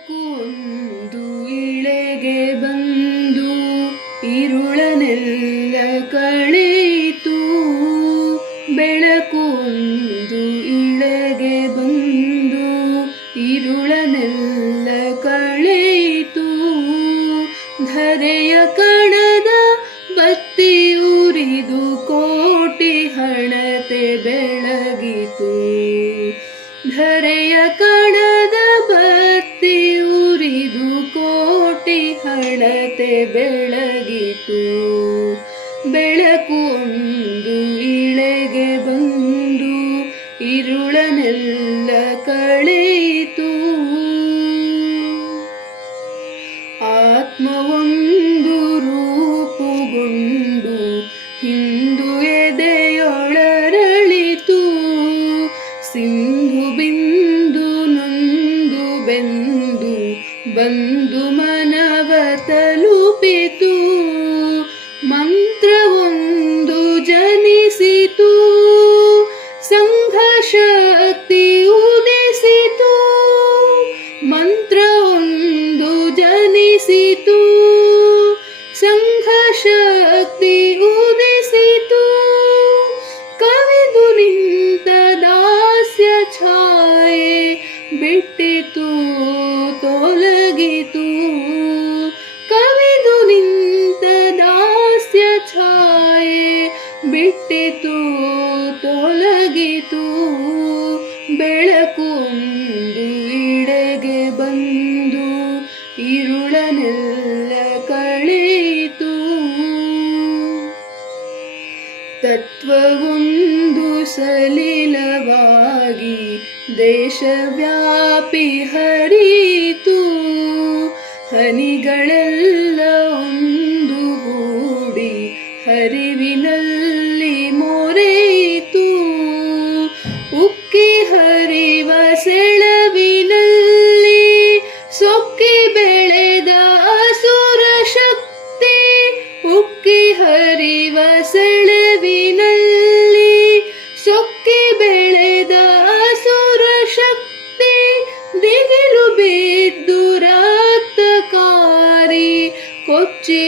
ಬೆಳಕೊಂದು ಇಳೆಗೆ ಬಂದು ಇರುಳನೆಲ್ಲ ಕಳೆಯಿತು. ಬೆಳಕೊಂದು ಇಳೆಗೆ ಬಂದು ಇರುಳನೆಲ್ಲ ಕಳೆಯಿತು. ಧರೆಯ ಕಣದ ಬತ್ತಿ ಉರಿದು ಕೋಟಿ ಹಣತೆ ಬೆಳಗಿತು. ಧರೆಯ ಕಣದ ಬತ್ತಿ ಉರಿದು ಕೋಟಿ ಹಣತೆ ಬೆಳಗಿತು. ಬೆಳಕೊಂದು ಇಳೆಗೆ ಬಂದು ಇರುಳನೆಲ್ಲ ಕಳೆಯಿತು. ಆತ್ಮವೊಂದು ರೂಪುಗೊಂಡು ಹಿಂದು ಎದೆಯೊಳರಳಿತು. ಸಿಂಧು ಬಿಂದು ನೊಂದು ಬೆಂದು ಬಂದು ಮನವ ತಲುಪಿತು. ಮಂತ್ರವೊಂದು ಜನಿಸಿತು, ಸಂಘ ಶಕ್ತಿ ಉದಿಸಿತು. ಮಂತ್ರವೊಂದು ಜನಿಸಿತು, ಸಂಘ ಶಕ್ತಿ ಉದಿಸಿತು. ಕವಿದು ನಿಂತ ದಾಸ್ಯ ಛಾಯೆ ಬಿಟ್ಟಿತು ತೊಲಗಿತು. ಕವಿದು ನಿಂತ ದಾಸ್ಯ ಛಾಯೆ ಬಿಟ್ಟಿತು ತೊಲಗಿತು. ಬೆಳಕೊಂದು ಇಳೆಗೆ ಬಂದು ಇರುಳನೆಲ್ಲ ಕಳೆಯಿತು. ತತ್ವವೊಂದು ಸಲಿಲವಾಗಿ ದೇಶವ್ಯಾಪಿ ಹರಿಯಿತು. ಹನಿಗಳೆಲ್ಲ ಒಂದುಗೂಡಿ ಹರಿವಿನಲ್ಲಿ ಮೊರೆಯಿತು. ಉಕ್ಕಿ ಹರಿವ ಸೆಳವಿನಲ್ಲಿ ಸೊಕ್ಕಿ ಬೆಳೆದ ಅಸುರ ಶಕ್ತಿ. ಉಕ್ಕಿ ಹರಿವ ಸೆಳವಿನಲ್ಲಿ ಸೊಕ್ಕಿ ಬೆಳೆದ ಅಸುರ ಶಕ್ತಿ. ದಿಗಿಲು ಬಿದ್ದು ರಕ್ತಕಾರಿ ಕೊಚ್ಚಿ